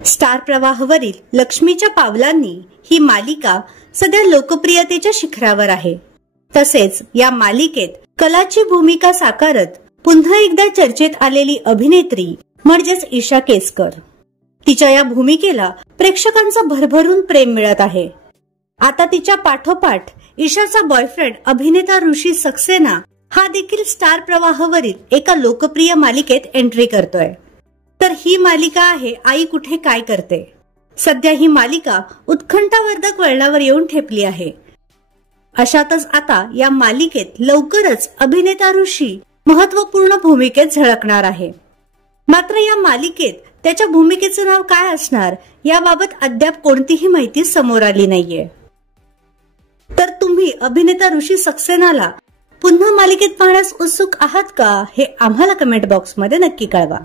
Star प्रवाहवरील लक्ष्मीच्या पावलांनी ही मालिका सध्या लोकप्रियतेच्या शिखरावर आहे। तसेच या मालिकेत कलाची भूमिका साकारत पुन्हा एकदा चर्चेत आलेली अभिनेत्री म्हणजेच ईशा केसकर। तिच्या या भूमिकेला प्रेक्षकांचं भरभरून प्रेम मिळत आहे। आता तिच्या पाठोपाठ ईशाचा बॉयफ्रेंड अभिनेता ऋषी सक्सेना हा देखील स्टार प्रवाहवरील एका लोकप्रिय मालिकेत एंट्री करतोय। तर ही मालिका आहे आई कुठे काय करते। सध्या ही मालिका उत्कंठावर्धक वळणावर येऊन ठेपली आहे। अशातच आता या मालिकेत लवकरच अभिनेता ऋषी महत्त्वपूर्ण भूमिकेत झळकणार आहे। मात्र या मालिकेत त्याच्या भूमिकेचं नाव काय असणार याबाबत अद्याप कोणतीही माहिती समोर आली नाहीये। तर तुम्ही अभिनेता ऋषी सक्सेनाला पुन्हा मालिकेत पाहण्यास उत्सुक आहात का हे आम्हाला कमेंट बॉक्समध्ये नक्की कळवा।